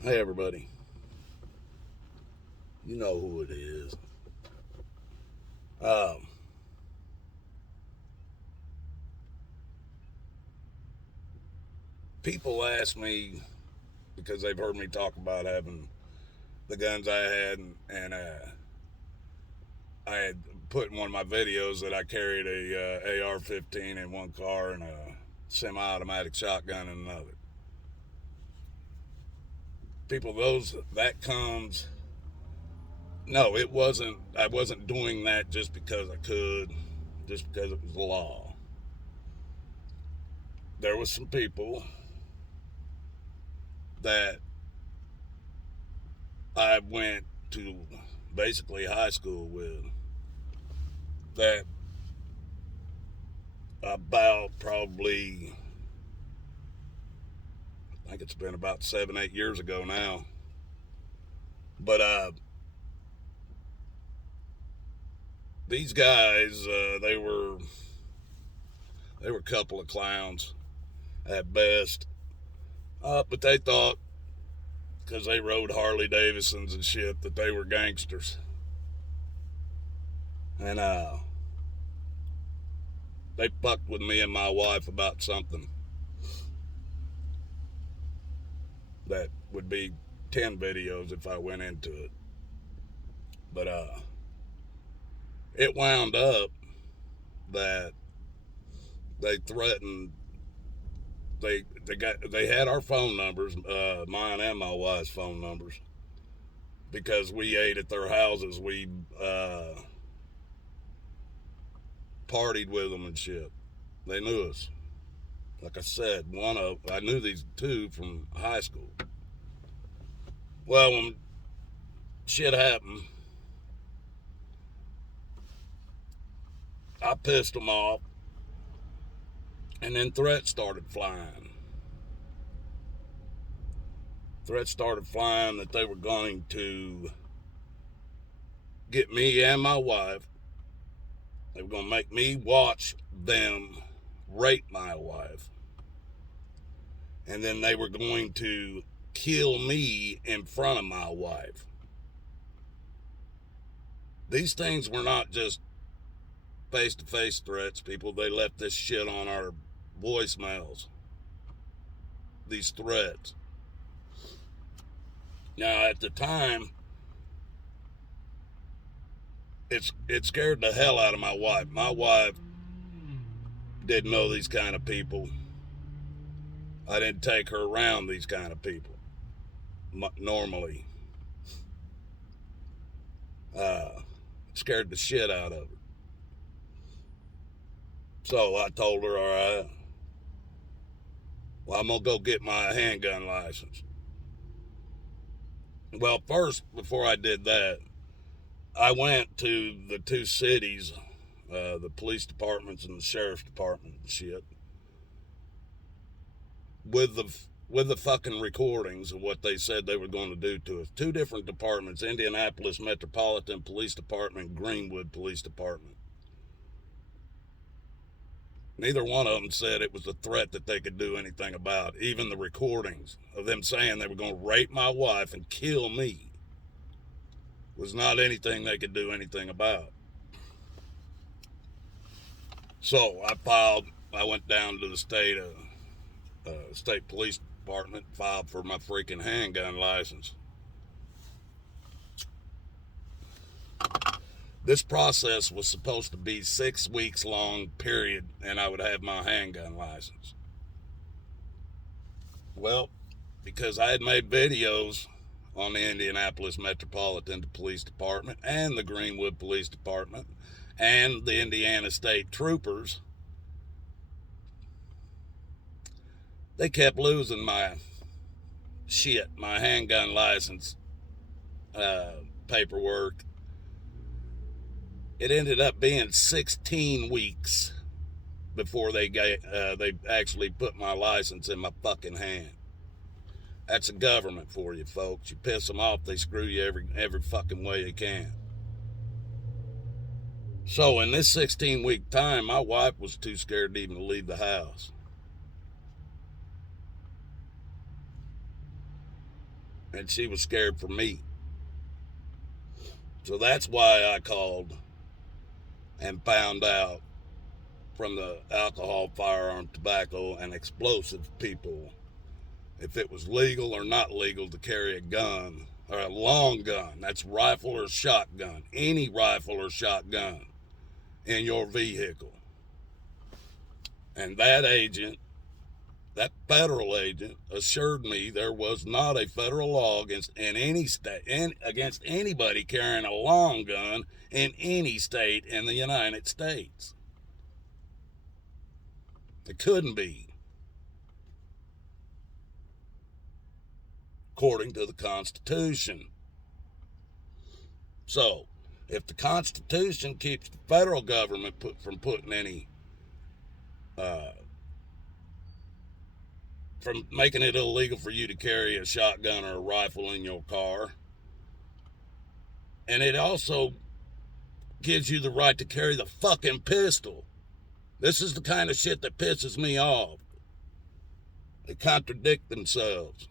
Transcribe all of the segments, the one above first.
Hey everybody, you know who it is. Um, People ask me because they've heard me talk about having the guns I had, and I had put in one of my videos that I carried a AR-15 in one car and a semi-automatic shotgun in another. People, those that comes. No, it wasn't. I wasn't doing that just because I could, just because it was the law. There was some people that I went to basically high school with that about probably, I think it's been about 7, 8 years ago now. But these guys, they were a couple of clowns at best. But they thought because they rode Harley Davidsons and shit that they were gangsters. And they fucked with me and my wife about something that would be 10 videos if I went into it. But it wound up that they threatened. They had our phone numbers, mine and my wife's phone numbers, because we ate at their houses. We partied with them and shit. They knew us. Like I said, I knew these two from high school. Well, when shit happened, I pissed them off, and then threats started flying. Threats started flying that they were going to get me and my wife. They were going to make me watch them rape my wife. And then they were going to kill me in front of my wife. These things were not just face to face threats, people. They left this shit on our voicemails. These threats. Now, at the time, it scared the hell out of my wife. My wife didn't know these kind of people. I didn't take her around these kind of people normally. Scared the shit out of her. So I told her, all right, well, I'm going to go get my handgun license. Well, first, before I did that, I went to the two cities, the police departments and the sheriff's department and shit, with the fucking recordings of what they said they were going to do to us. Two different departments: Indianapolis Metropolitan Police Department, Greenwood Police Department. Neither one of them said it was a threat that they could do anything about. Even the recordings of them saying they were going to rape my wife and kill me was not anything they could do anything about. So I went down to the state police department, filed for my freaking handgun license. This process was supposed to be 6 weeks long period, and I would have my handgun license. Well, because I had made videos on the Indianapolis Metropolitan Police Department and the Greenwood Police Department and the Indiana State Troopers, they kept losing my handgun license paperwork. It ended up being 16 weeks before they actually put my license in my fucking hand. That's a government for you, folks. You piss them off, they screw you every fucking way they can. So in this 16-week time, my wife was too scared to even leave the house. and she was scared for me. So that's why I called and found out from the alcohol, firearm, tobacco, and explosive people if it was legal or not legal to carry a gun, or a long gun, that's rifle or shotgun, any rifle or shotgun in your vehicle. And that agent, that federal agent, assured me there was not a federal law against in any state against anybody carrying a long gun in any state in the United States. It couldn't be, according to the Constitution. So, if the Constitution keeps the federal government from putting any from making it illegal for you to carry a shotgun or a rifle in your car, and it also gives you the right to carry the fucking pistol. This is the kind of shit that pisses me off. They contradict themselves.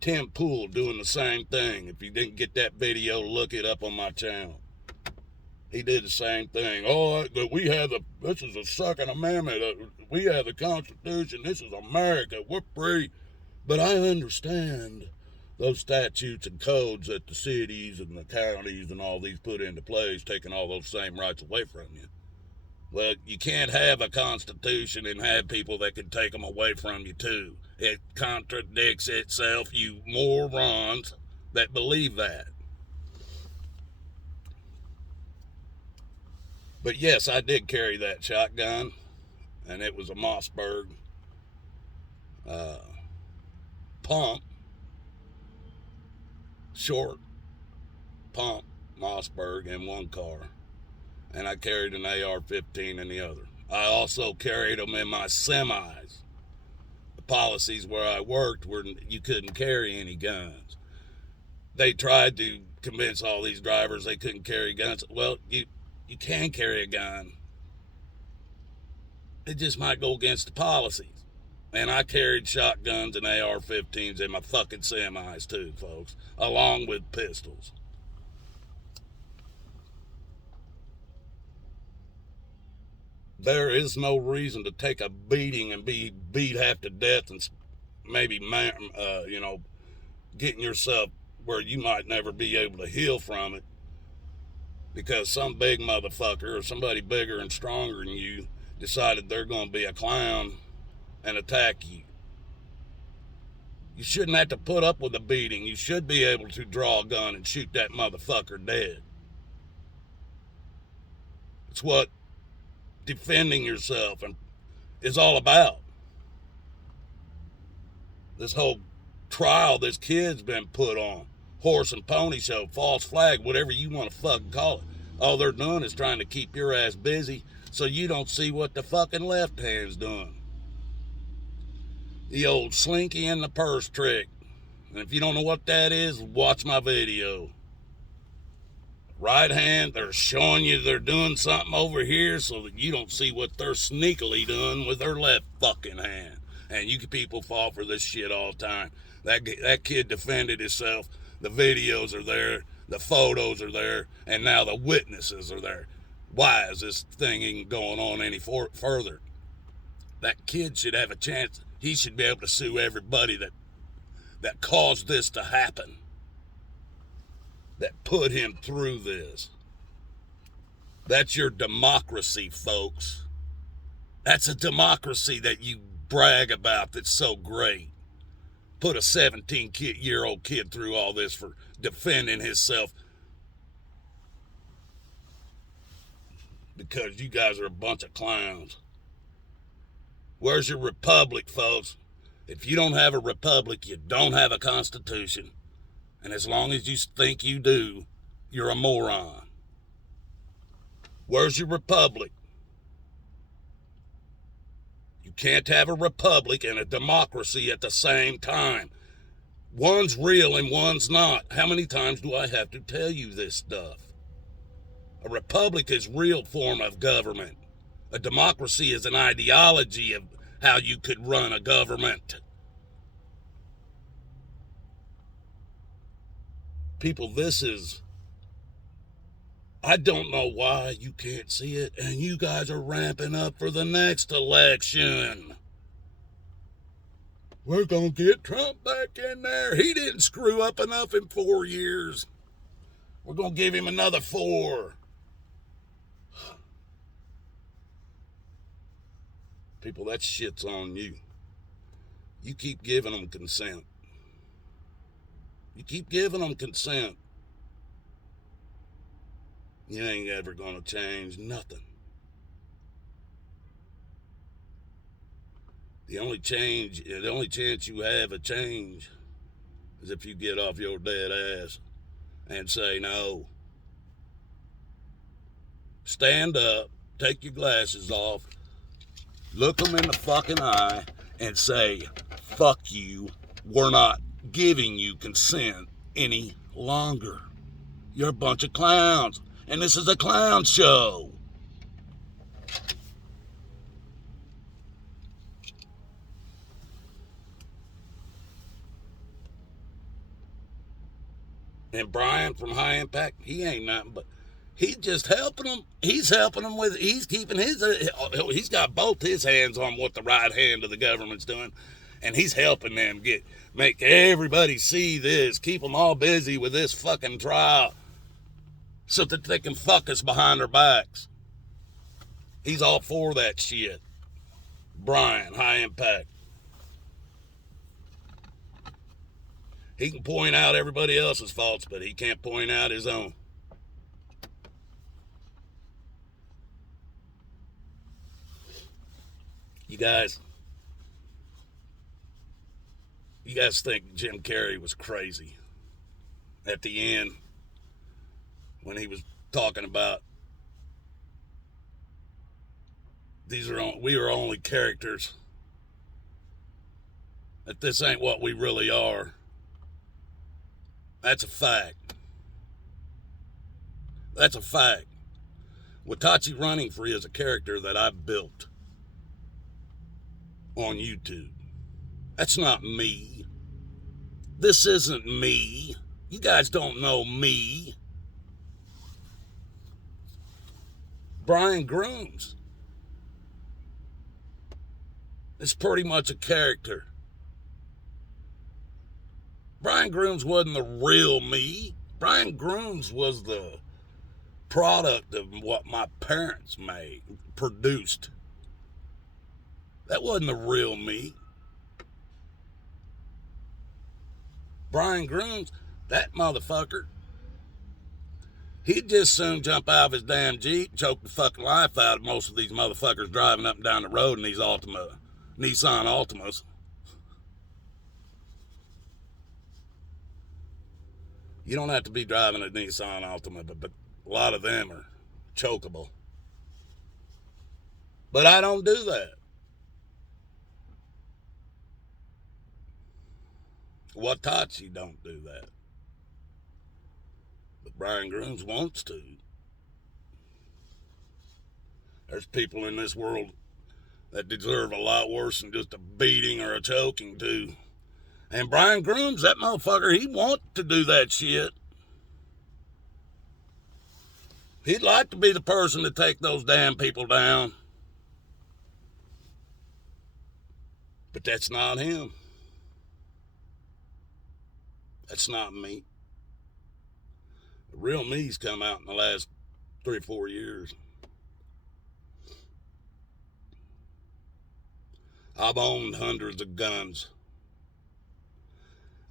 Tim Pool doing the same thing. If you didn't get that video, look it up on my channel. He did the same thing. Oh, this is the Second Amendment. We have the Constitution. This is America. We're free. But I understand those statutes and codes that the cities and the counties and all these put into place, taking all those same rights away from you. Well, you can't have a Constitution and have people that can take them away from you too. It contradicts itself, you morons that believe that. But yes, I did carry that shotgun, and it was a Mossberg pump, short pump Mossberg in one car, and I carried an AR-15 in the other. I also carried them in my semis. The policies where I worked were you couldn't carry any guns. They tried to convince all these drivers they couldn't carry guns. Well, you can carry a gun. It just might go against the policies. And I carried shotguns and AR-15s in my fucking semis too, folks, along with pistols. There is no reason to take a beating and be beat half to death and maybe, getting yourself where you might never be able to heal from it because some big motherfucker or somebody bigger and stronger than you decided they're going to be a clown and attack you. You shouldn't have to put up with a beating. You should be able to draw a gun and shoot that motherfucker dead. It's what defending yourself is all about. This whole trial this kid's been put on, horse and pony show, false flag, whatever you want to fucking call it. All they're doing is trying to keep your ass busy so you don't see what the fucking left hand's doing. The old slinky in the purse trick. And if you don't know what that is, watch my video. Right hand, they're showing you they're doing something over here so that you don't see what they're sneakily doing with their left fucking hand. And you people fall for this shit all the time. That kid defended himself. The videos are there. The photos are there. And now the witnesses are there. Why is this thing even going on any further? That kid should have a chance. He should be able to sue everybody that caused this to happen. That put him through this. That's your democracy, folks. That's a democracy that you brag about that's so great. Put a 17-year-old kid through all this for defending himself because you guys are a bunch of clowns. Where's your republic, folks? If you don't have a republic, you don't have a constitution. And as long as you think you do, you're a moron. Where's your republic? You can't have a republic and a democracy at the same time. One's real and one's not. How many times do I have to tell you this stuff? A republic is a real form of government. A democracy is an ideology of how you could run a government. People, I don't know why you can't see it, and you guys are ramping up for the next election. We're going to get Trump back in there. He didn't screw up enough in 4 years. We're going to give him another 4. People, that shit's on you. You keep giving them consent. You keep giving them consent. You ain't ever going to change nothing. The only chance you have of change is if you get off your dead ass and say no. Stand up, take your glasses off, look them in the fucking eye, and say, fuck you, we're not giving you consent any longer. You're a bunch of clowns, and this is a clown show. And Brian from High Impact, he ain't nothing but, he's just helping them. He's helping them with, he's keeping he's got both his hands on what the right hand of the government's doing. And he's helping them make everybody see this, keep them all busy with this fucking trial so that they can fuck us behind our backs. He's all for that shit. Brian, High Impact. He can point out everybody else's faults, but he can't point out his own. You guys think Jim Carrey was crazy at the end when he was talking about we are only characters, that this ain't what we really are. That's a fact. That's a fact. Watachi Running Free is a character that I've built on YouTube. That's not me. This isn't me. You guys don't know me. Brian Grooms is pretty much a character. Brian Grooms wasn't the real me. Brian Grooms was the product of what my parents produced. That wasn't the real me. Brian Grooms, that motherfucker, he'd just soon jump out of his damn Jeep, choke the fucking life out of most of these motherfuckers driving up and down the road in these Nissan Altimas. You don't have to be driving a Nissan Altima, but a lot of them are chokeable. But I don't do that. Watachi don't do that. But Brian Grooms wants to. There's people in this world that deserve a lot worse than just a beating or a choking too. And Brian Grooms, that motherfucker, he wants to do that shit. He'd like to be the person to take those damn people down. But that's not him. That's not me. The real me's come out in the last 3 or 4 years. I've owned hundreds of guns.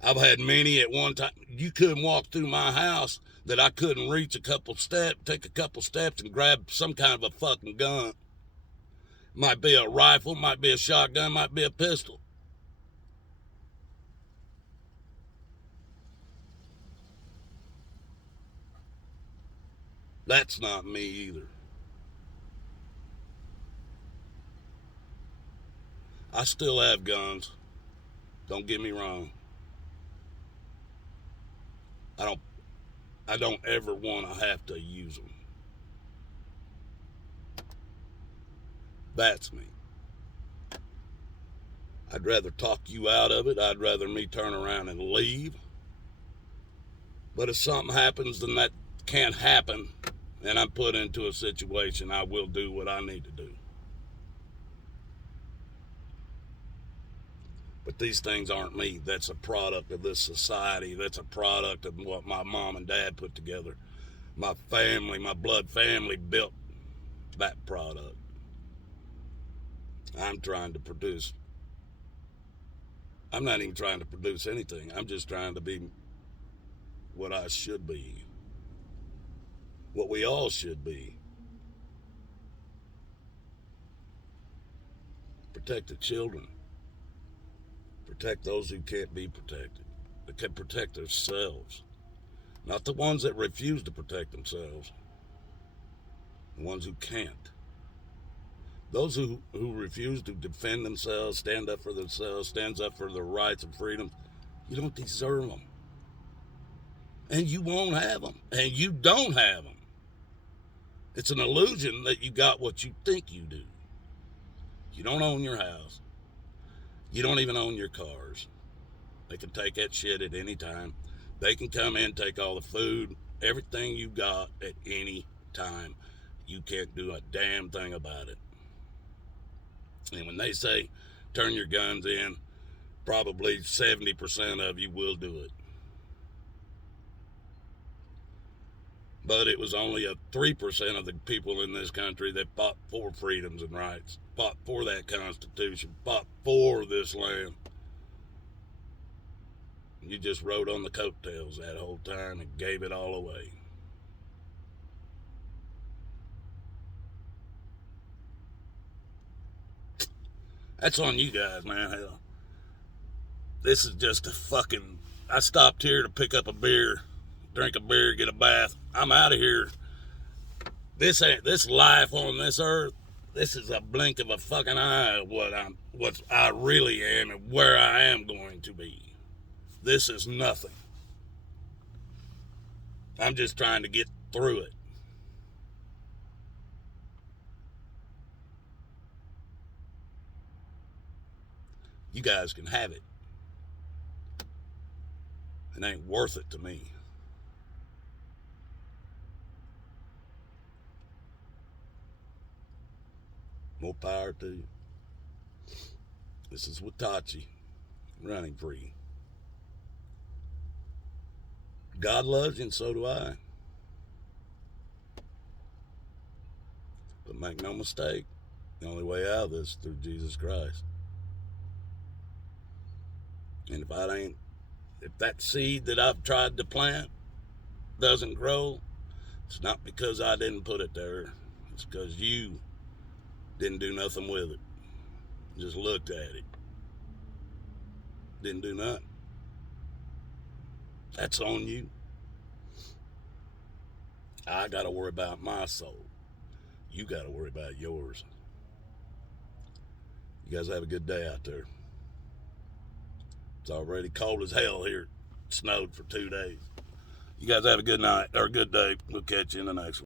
I've had many at one time. You couldn't walk through my house that I couldn't reach take a couple steps and grab some kind of a fucking gun. Might be a rifle, might be a shotgun, might be a pistol. That's not me either. I still have guns. Don't get me wrong. I don't ever want to have to use them. That's me. I'd rather talk you out of it. I'd rather me turn around and leave But if something happens, then that can't happen, and I'm put into a situation, I will do what I need to do. But these things aren't me. That's a product of this society. That's a product of what my mom and dad put together. My family, my blood family built that product. I'm trying to produce. I'm not even trying to produce anything. I'm just trying to be what I should be. What we all should be. Protect the children. Protect those who can't be protected. That can protect themselves. Not the ones that refuse to protect themselves. The ones who can't. Those who refuse to defend themselves, stand up for themselves, stands up for their rights and freedoms, you don't deserve them. And you won't have them. And you don't have them. It's an illusion that you got what you think you do. You don't own your house. You don't even own your cars. They can take that shit at any time. They can come in, take all the food, everything you got at any time. You can't do a damn thing about it. And when they say turn your guns in, probably 70% of you will do it. But it was only a 3% of the people in this country that fought for freedoms and rights, fought for that Constitution, fought for this land. You just rode on the coattails that whole time and gave it all away. That's on you guys, man. Hell, this is just a fucking... I stopped here to pick up a beer, drink a beer, get a bath. I'm out of here. This life on this earth, this is a blink of a fucking eye of what I really am and where I am going to be. This is nothing. I'm just trying to get through it. You guys can have it. It ain't worth it to me. More power to you. This is Watachi, running free. God loves you and so do I. But make no mistake, the only way out of this is through Jesus Christ. And if that seed that I've tried to plant doesn't grow, it's not because I didn't put it there. It's because you didn't do nothing with it. Just looked at it. Didn't do nothing. That's on you. I got to worry about my soul. You got to worry about yours. You guys have a good day out there. It's already cold as hell here. It snowed for 2 days. You guys have a good night or a good day. We'll catch you in the next one.